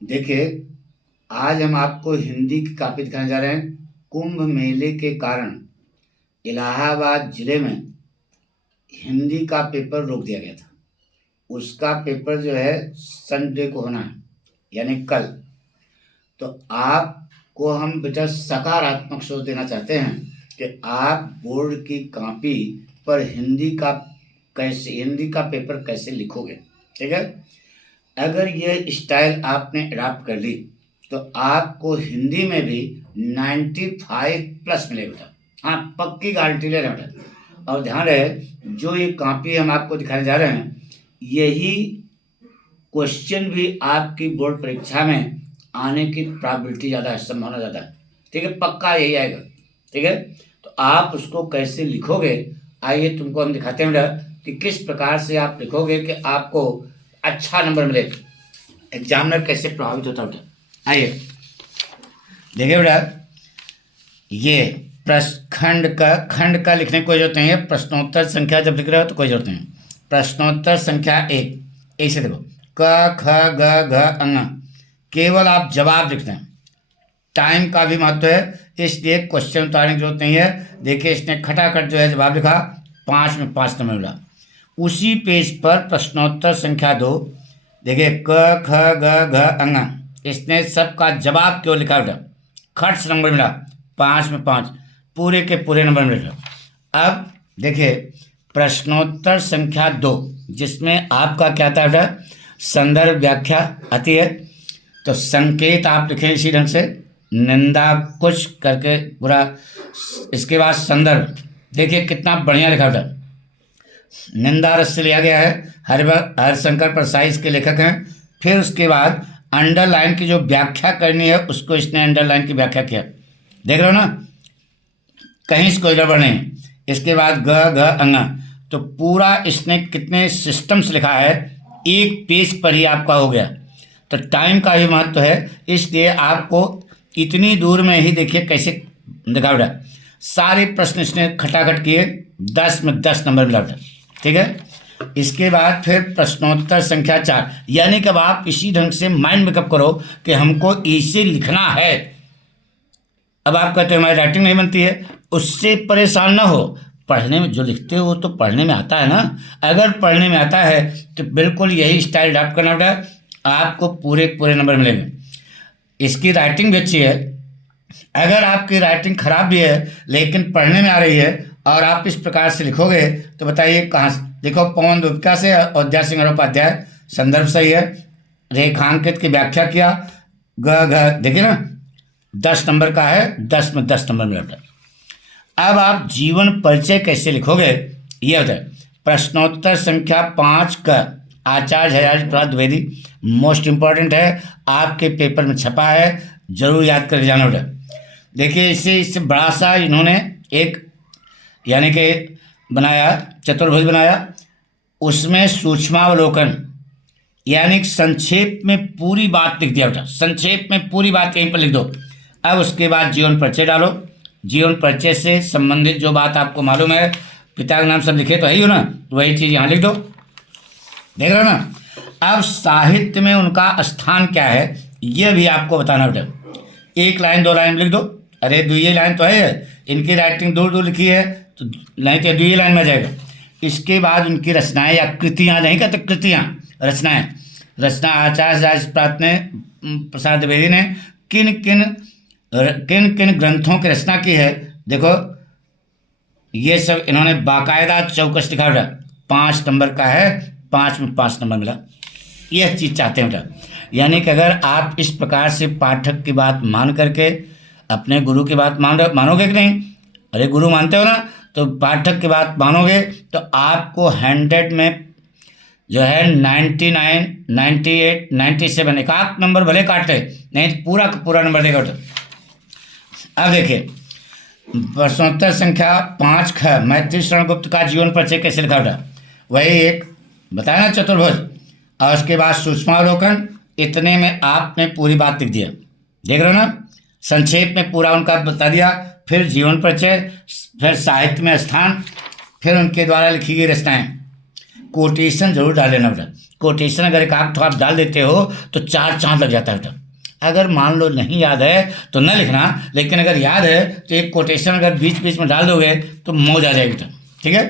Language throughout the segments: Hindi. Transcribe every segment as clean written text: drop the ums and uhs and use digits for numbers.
देखिए, आज हम आपको हिंदी की कॉपी दिखाने जा रहे हैं। कुंभ मेले के कारण इलाहाबाद जिले में हिंदी का पेपर रोक दिया गया था। उसका पेपर जो है संडे को होना है, यानी कल। तो आपको हम बेटा सकारात्मक सोच देना चाहते हैं कि आप बोर्ड की कॉपी पर हिंदी का पेपर कैसे लिखोगे। ठीक है, अगर ये स्टाइल आपने अडॉप्ट कर ली तो आपको हिंदी में भी 95+ मिलेगा बेटा। हाँ, पक्की गारंटी ले रहे हैं बेटा। और ध्यान रहे, जो ये कॉपी हम आपको दिखाने जा रहे हैं, यही क्वेश्चन भी आपकी बोर्ड परीक्षा में आने की प्रोबेबिलिटी ज़्यादा है, संभावना ज़्यादा है। ठीक है, पक्का यही आएगा। ठीक है, तो आप उसको कैसे लिखोगे, आइए तुमको हम दिखाते हैं बेटा कि किस प्रकार से आप लिखोगे कि आपको अच्छा नंबर मिले। एग्जामिनर कैसे प्रभावित होता है, आइए देखिए बेटा। ये खंड का लिखने की कोई जरूरत नहीं है। प्रश्नोत्तर संख्या जब लिख रहे हो तो कोई जरूरत नहीं है। प्रश्नोत्तर संख्या 1 ऐसे देखो, क ख ग घ अंग, केवल आप जवाब लिखते हैं। टाइम का भी महत्व है, इसलिए क्वेश्चन उतारने की जरूरत नहीं है। देखिए, इसने खटाखट जो है जवाब लिखा, 5 में 5 नंबर मिला। उसी पेज पर प्रश्नोत्तर संख्या 2, देखिए क ख ग घ अंग, इसने सबका जवाब क्यों लिखा बेटा, खट से नंबर मिला, 5 में 5, पूरे के पूरे नंबर मिले। अब देखिए प्रश्नोत्तर संख्या 2, जिसमें आपका क्या था बेटा, संदर्भ व्याख्या आती है। तो संकेत आप लिखें इसी ढंग से, निंदा कुछ करके पूरा। इसके बाद संदर्भ, देखिए कितना बढ़िया लिखा था। निंदा रस से लिया गया है, हरिशंकर परसाई इसके लेखक हैं। फिर उसके बाद अंडरलाइन की जो व्याख्या करनी है उसको इसने अंडरलाइन की व्याख्या किया, देख रहे हो ना, कहीं से कोई गड़बड़ नहीं। इसके बाद ग घ अंग, तो पूरा इसने कितने सिस्टम से लिखा है, एक पेज पर ही आपका हो गया। तो टाइम का भी महत्व है, इसलिए आपको इतनी दूर में ही देखिए कैसे दिखा बेटा, सारे प्रश्न इसने खटाखट किए, 10 में 10 नंबर मिला बेटा। ठीक है, इसके बाद फिर प्रश्नोत्तर संख्या 4, यानी कि अब आप इसी ढंग से माइंड मेकअप करो कि हमको इसे लिखना है। अब आप कहते हो हमारी राइटिंग नहीं बनती है, उससे परेशान ना हो। पढ़ने में जो लिखते हो वो तो पढ़ने में आता है ना। अगर पढ़ने में आता है तो बिल्कुल यही स्टाइल अडॉप्ट करना बेटा, आपको पूरे पूरे नंबर मिलेंगे। इसकी राइटिंग भी अच्छी है। अगर आपकी राइटिंग खराब भी है लेकिन पढ़ने में आ रही है और आप इस प्रकार से लिखोगे तो बताइए कहाँ से। देखो, पवन दुबका से अयोध्या सिंह उपाध्याय, संदर्भ सही है। रेखांकित की व्याख्या किया, ग घ, देखिए ना 10 नंबर का है, 10 में 10 नंबर मिला। अब आप जीवन परिचय कैसे लिखोगे ये होता है। प्रश्नोत्तर संख्या 5 का आचार्य हरिहर प्रसाद द्विवेदी, मोस्ट इंपॉर्टेंट है, आपके पेपर में छपा है, जरूर याद कर जाना बेटा। देखिए, इससे बड़ा सा इन्होंने एक यानी कि बनाया, चतुर्भुज बनाया, उसमें सूक्ष्मावलोकन यानी संक्षेप में पूरी बात लिख दिया बेटा, संक्षेप में पूरी बात कहीं पर लिख दो। अब उसके बाद जीवन परिचय डालो, जीवन परिचय से संबंधित जो बात आपको मालूम है, पिता का नाम सब लिखे तो है ही हो ना, तो वही चीज़ यहाँ लिख दो, देख रहे हो ना। अब साहित्य में उनका स्थान क्या है ये भी आपको बताना बेटा। 1 लाइन 2 लाइन लिख दो, अरे 2 लाइन तो है, इनकी राइटिंग दूर दूर लिखी है तो नहीं तो 2 लाइन में जाएगा। इसके बाद उनकी रचनाएं या कृतियाँ, नहीं कहते कृतियाँ, रचनाएं। रचना आचार्य प्रसाद द्विवेदी ने किन किन ग्रंथों की रचना की है, देखो ये सब इन्होंने बाकायदा चौकस लिखा बेटा, 5 नंबर का है, 5 में 5 नंबर मिला। यह चीज़ चाहते हैं बेटा, यानी कि अगर आप इस प्रकार से पाठक की बात मान करके अपने गुरु की बात मानोगे कि नहीं, अरे गुरु मानते हो ना, तो पाठक की बात मानोगे तो आपको 100 में जो है 99, 98, 97, एक आध नंबर भले काटे, नहीं तो पूरा का पूरा नंबर देगा बेटा। अब देखिए प्रश्नोत्तर संख्या 5 ख, मैत्री शरण गुप्त का जीवन परिचय कैसे लिखा बेटा, वही एक बताया ना चतुर्भुज, और उसके बाद सूक्ष्मावलोकन, इतने में आपने पूरी बात लिख दिया, देख रहे हो ना, संक्षेप में पूरा उनका बता दिया। फिर जीवन परिचय, फिर साहित्य में स्थान, फिर उनके द्वारा लिखी गई रचनाएं, कोटेशन जरूर डाल लेना बेटा। कोटेशन अगर एक आध आप डाल देते हो तो 4 चांद लग जाता है बेटा। अगर मान लो नहीं याद है तो न लिखना, लेकिन अगर याद है तो एक कोटेशन अगर बीच बीच में डाल दोगे तो मौज आ जाएगी बेटा। ठीक है।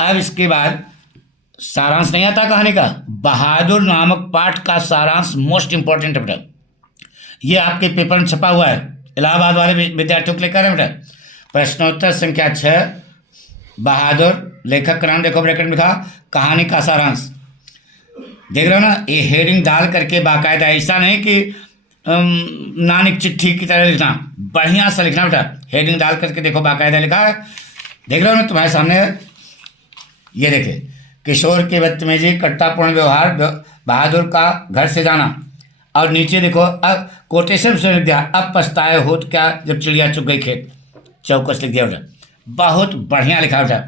अब इसके बाद सारांश नहीं आता कहानी का। बहादुर नामक पाठ का सारांश मोस्ट इंपॉर्टेंट है बेटा। ये आपके पेपर में छपा हुआ है, इलाहाबाद वाले विद्यार्थियों के लिए कर रहे हैं बेटा। प्रश्नोत्तर संख्या 6, बहादुर, लेखक का नाम देखो ब्रैकेट में लिखा, कहानी का सारांश। देख रहे हो ना, ये हेडिंग डाल करके बाकायदा, ऐसा नहीं कि नानिक चिट्ठी की तरह लिखना, बढ़िया सा लिखना बेटा। हेडिंग डाल करके देखो बाकायदा लिखा है, देख रहे हो ना तुम्हारे सामने। ये देखे, किशोर की बदतमीजी, कट्टापूर्ण व्यवहार, बहादुर का घर से जाना। और नीचे देखो, अब कोटेशन से लिख दिया, अब पछताए होत क्या जब चिड़िया चुग गई खेत, चौकस लिख दिया बेटा। बहुत बढ़िया लिखा बेटा,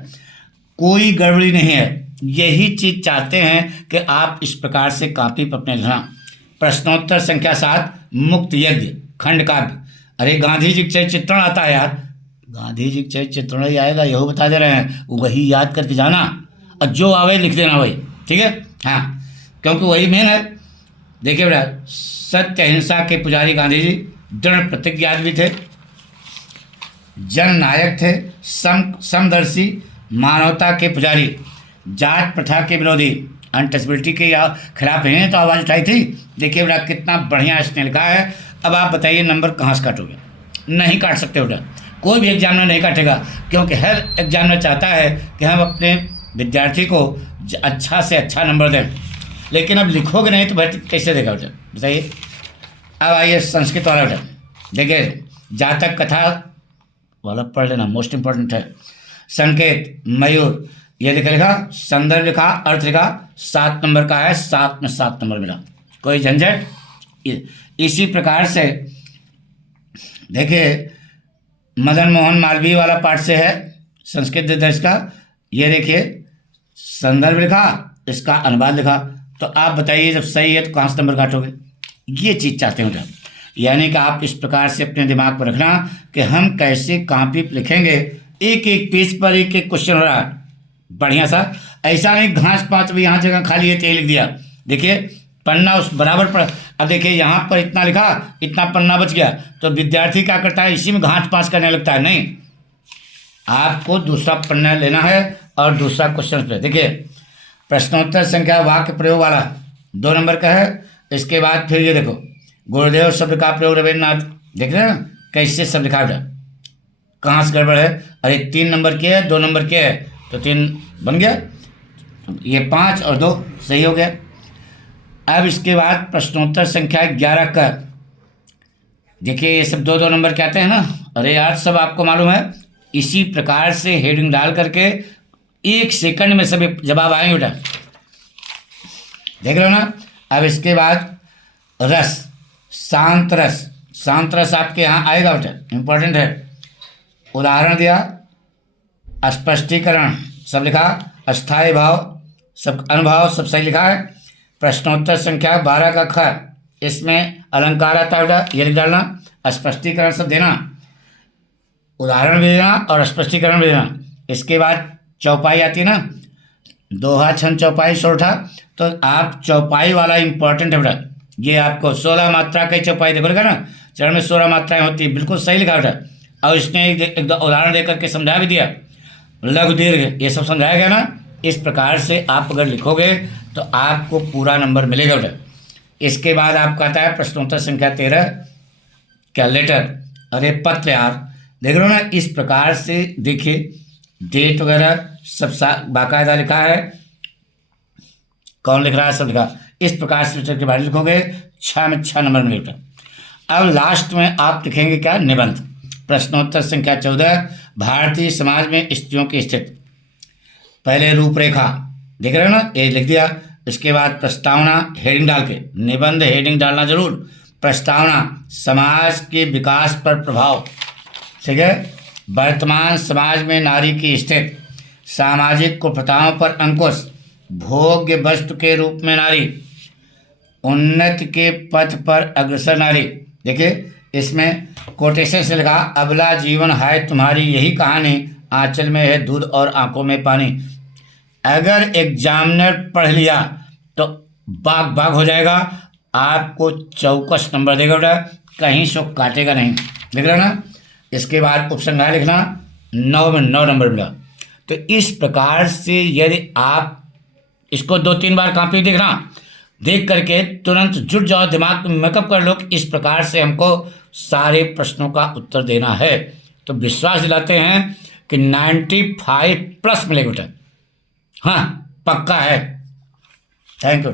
कोई गड़बड़ी नहीं है। यही चीज चाहते हैं कि आप इस प्रकार से कॉपी पर अपने लिखना। प्रश्नोत्तर संख्या 7, मुक्त यज्ञ खंड काव्य। अरे गांधी जी के चित्रण आता है यार, गांधी जी के चित्रण ही आएगा, यही बता दे रहे हैं, वही याद करके जाना और जो आवे लिख देना वही। ठीक है, हाँ, क्योंकि वही मेन है। देखिए बेटा, सत्य अहिंसा के पुजारी गांधी जी दृढ़ प्रतिज्ञ भी थे, जननायक थे, समदर्शी, मानवता के पुजारी, जात प्रथा के विरोधी, अनटचबिलिटी के खिलाफ हैं तो आवाज़ उठाई थी। देखिए बेटा कितना बढ़िया इसने लिखा है। अब आप बताइए नंबर कहाँ से काटोगे? नहीं काट सकते बेटा, कोई भी एग्जामिनर नहीं काटेगा, क्योंकि हर एग्जामिनर चाहता है कि हम अपने विद्यार्थी को अच्छा से अच्छा नंबर दें। लेकिन अब लिखोगे नहीं तो भाई कैसे देगा बेटा, बताइए। अब आइए संस्कृत वाला बेटा, देखिए जातक कथा वाला पढ़ लेना, मोस्ट इंपॉर्टेंट है। संकेत, मयूर, ये लिखा, संदर्भ लिखा, अर्थ लिखा, 7 नंबर का है, 7 में 7 नंबर मिला, कोई झंझट। इसी प्रकार से देखिए, मदन मोहन मालवीय वाला पाठ से है संस्कृत दर्श का। ये देखिए संदर्भ लिखा, इसका अनुवाद लिखा। तो आप बताइए जब सही है तो कहाँ से नंबर काटोगे? ये चीज़ चाहते हैं, यानी कि आप इस प्रकार से अपने दिमाग पर रखना कि हम कैसे कॉपी पर लिखेंगे। एक एक पेज पर एक एक क्वेश्चन हो रहा है बढ़िया सा, ऐसा नहीं घास पात भी यहाँ जगह खाली है तो लिख दिया। देखिए पन्ना उस बराबर पर, अब देखिए यहाँ पर इतना लिखा, इतना पन्ना बच गया, तो विद्यार्थी क्या करता है, इसी में घास पास करने लगता है। नहीं, आपको दूसरा पन्ना लेना है और दूसरा क्वेश्चन पे देखिए, प्रश्नोत्तर संख्या वाक्य प्रयोग वाला 2 नंबर का है। इसके बाद फिर ये देखो, गुरुदेव शब्द का प्रयोग रविन्द्रनाथ, देख रहे हैं कैसे शब्द लिखा है, कहाँ से गड़बड़ है। अरे 3 नंबर के है, 2 नंबर के है, तो 3 बन गया, ये 5 और 2 सही हो गया। अब इसके बाद प्रश्नोत्तर संख्या 11 का, देखिए ये सब 2-2 नंबर के आते हैं ना। अरे यार सब आपको मालूम है, इसी प्रकार से हेडिंग डाल करके 1 सेकंड में सभी जवाब आएंगे बेटा, देख रहे हो ना। अब इसके बाद रस, शांत रस, शांत रस आपके यहाँ आएगा बेटा, इंपॉर्टेंट है। उदाहरण दिया, स्पष्टीकरण सब लिखा, अस्थायी भाव सब, अनुभाव सब सही लिखा है। प्रश्नोत्तर संख्या 12 का ख, इसमें अलंकार आता है बेटा, ये लिख डालना, स्पष्टीकरण सब देना, उदाहरण भी देना और स्पष्टीकरण भी देना। इसके बाद चौपाई आती है ना, दोहा छंद चौपाई सोरठा, तो आप चौपाई वाला इंपॉर्टेंट है बेटा। ये आपको 16 मात्रा की चौपाई देखो लिखा ना, चरण में 16 मात्राएं होती है, बिल्कुल सही लिखा बेटा। और इसने एक उदाहरण दे करके समझा भी दिया, लघु दीर्घ ये सब समझाया गया ना। इस प्रकार से आप अगर लिखोगे तो आपको पूरा नंबर मिलेगा बेटा। इसके बाद आपका आता है प्रश्नोत्तर संख्या 13, क्या लेटर, अरे पत्र यार, देख रहे हो ना। इस प्रकार से देखिए डेट वगैरह सब बाकायदा लिखा है, कौन लिख रहा है सब लिखा। इस प्रकार से लेटर के बारे में लिखोगे, 6 में 6 नंबर मिलेगा। अब लास्ट में आप लिखेंगे क्या, निबंध। प्रश्नोत्तर संख्या 14, भारतीय समाज में स्त्रियों की स्थिति। पहले रूपरेखा, देख रहे हो ना, ये लिख दिया। इसके बाद प्रस्तावना, हेडिंग डाल के, निबंध हेडिंग डालना जरूर। प्रस्तावना, समाज के विकास पर प्रभाव, ठीक है। वर्तमान समाज में नारी की स्थिति, सामाजिक कुप्रथाओं पर अंकुश, भोग्य वस्तु के रूप में नारी, उन्नति के पथ पर अग्रसर नारी। देखिए इसमें कोटेशन से लिखा, अबला जीवन है तुम्हारी यही कहानी, आंचल में है दूध और आंखों में पानी। अगर एग्जामिनर पढ़ लिया तो बाग बाग हो जाएगा, आपको चौकस नंबर देगा बेटा, कहीं से काटेगा नहीं। लिख रहे ना। इसके बाद उपसंहार लिखना, 9 में 9 नंबर मिला। तो इस प्रकार से यदि आप इसको 2-3 बार कॉपी देखना, देख करके तुरंत जुट जाओ, दिमाग में मेकअप कर लो कि इस प्रकार से हमको सारे प्रश्नों का उत्तर देना है। तो विश्वास दिलाते हैं कि 95 प्लस मिलेगा बेटा। हाँ, पक्का है। Thank you.